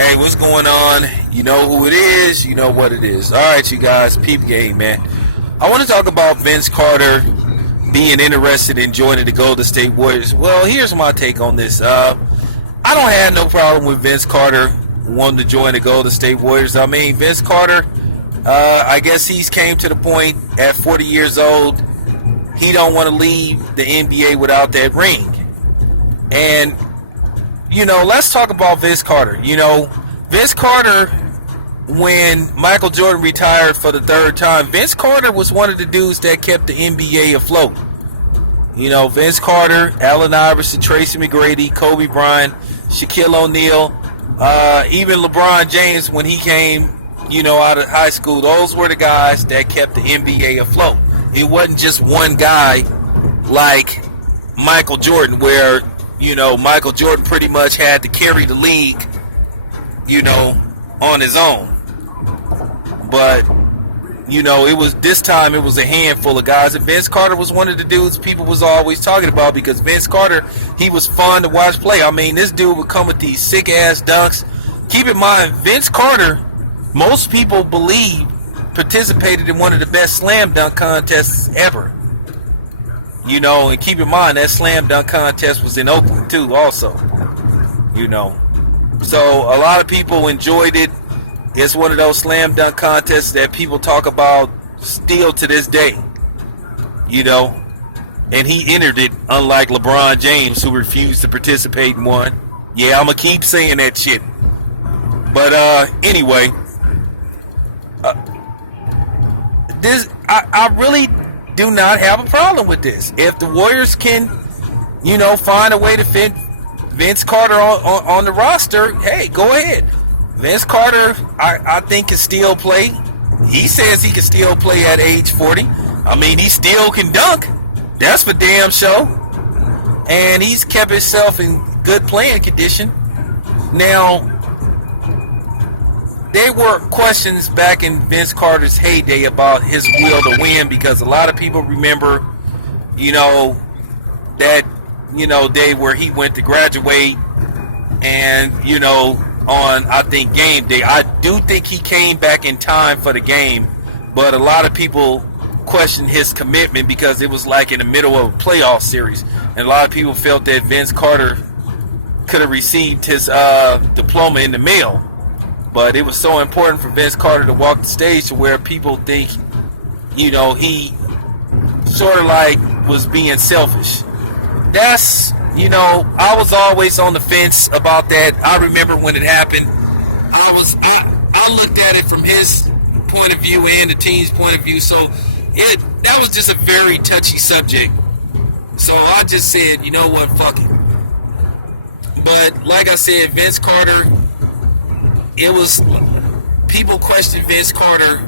Hey, what's going on? You know who it is. You know what it is. All right, you guys, peep game, man. I want to talk about Vince Carter being interested in joining the Golden State Warriors. Well, here's my take on this. I don't have no problem with Vince Carter wanting to join the Golden State Warriors. I mean, Vince Carter, I guess he's came to the point at 40 years old, he don't want to leave the NBA without that ring. And you know, let's talk about Vince Carter. You know, Vince Carter, when Michael Jordan retired for the third time, Vince Carter was one of the dudes that kept the NBA afloat. You know, Vince Carter, Allen Iverson, Tracy McGrady, Kobe Bryant, Shaquille O'Neal, even LeBron James when he came, you know, out of high school. Those were the guys that kept the NBA afloat. It wasn't just one guy like Michael Jordan where, you know, Michael Jordan pretty much had to carry the league, you know, on his own. But, you know, it was this time it was a handful of guys. And Vince Carter was one of the dudes people was always talking about because Vince Carter, he was fun to watch play. I mean, this dude would come with these sick-ass dunks. Keep in mind, Vince Carter, most people believe, participated in one of the best slam dunk contests ever. You know, and keep in mind that slam dunk contest was in Oakland too also. You know. So a lot of people enjoyed it. It's one of those slam dunk contests that people talk about still to this day. You know. And he entered it, unlike LeBron James, who refused to participate in one. Yeah, I'm gonna keep saying that shit. But anyway, I really do not have a problem with this. If the Warriors can, you know, find a way to fit Vince Carter on the roster, hey, go ahead. Vince Carter, I think, can still play. He says he can still play at age 40. I mean, he still can dunk. That's for damn sure. And he's kept himself in good playing condition. Now, there were questions back in Vince Carter's heyday about his will to win because a lot of people remember, you know, that, you know, day where he went to graduate and, you know, on, I think, game day. I do think he came back in time for the game, but a lot of people questioned his commitment because it was like in the middle of a playoff series. And a lot of people felt that Vince Carter could have received his diploma in the mail. But it was so important for Vince Carter to walk the stage to where people think, you know, he sort of like was being selfish. That's, you know, I was always on the fence about that. I remember when it happened. I looked at it from his point of view and the team's point of view. So that was just a very touchy subject. So I just said, you know what, fuck it. But like I said, Vince Carter, it was, people questioned Vince Carter,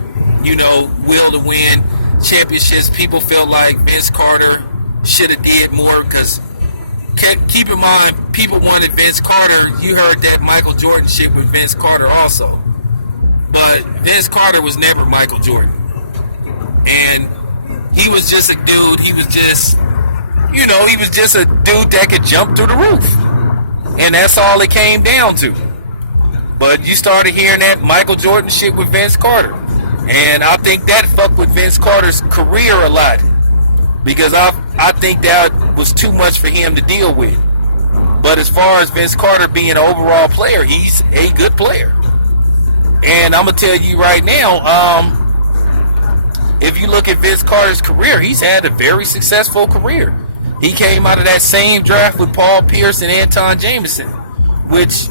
you know, will to win championships. People felt like Vince Carter should have did more because, keep in mind, people wanted Vince Carter. You heard that Michael Jordan shit with Vince Carter also. But Vince Carter was never Michael Jordan. And he was just a dude, he was just, you know, he was just a dude that could jump through the roof. And that's all it came down to. But you started hearing that Michael Jordan shit with Vince Carter. And I think that fucked with Vince Carter's career a lot. Because I think that was too much for him to deal with. But as far as Vince Carter being an overall player, he's a good player. And I'm going to tell you right now, if you look at Vince Carter's career, he's had a very successful career. He came out of that same draft with Paul Pierce and Anton Jameson, which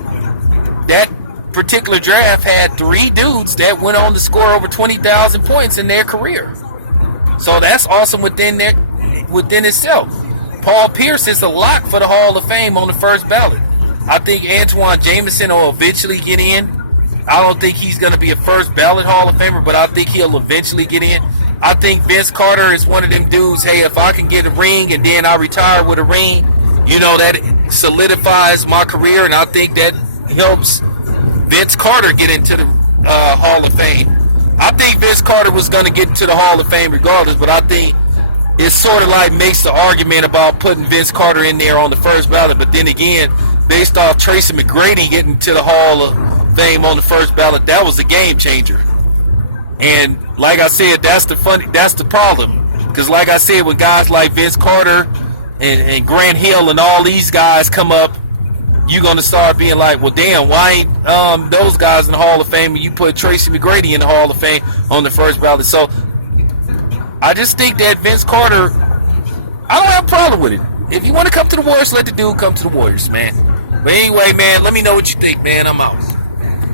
that particular draft had 3 dudes that went on to score over 20,000 points in their career. So that's awesome within itself. Paul Pierce is a lock for the Hall of Fame on the first ballot. I think Antoine Jameson will eventually get in. I don't think he's going to be a first ballot Hall of Famer, but I think he'll eventually get in. I think Vince Carter is one of them dudes, hey, if I can get a ring and then I retire with a ring, you know, that solidifies my career, and I think that helps Vince Carter get into the Hall of Fame. I think Vince Carter was going to get into the Hall of Fame regardless, but I think it sort of like makes the argument about putting Vince Carter in there on the first ballot. But then again, based off Tracy McGrady getting to the Hall Fame on the first ballot, that was a game changer. And like I said, that's the problem. Because like I said, when guys like Vince Carter and Grant Hill and all these guys come up, you're going to start being like, well, damn, why ain't those guys in the Hall of Fame and you put Tracy McGrady in the Hall of Fame on the first ballot? So I just think that Vince Carter, I don't have a problem with it. If you want to come to the Warriors, let the dude come to the Warriors, man. But anyway, man, let me know what you think, man. I'm out.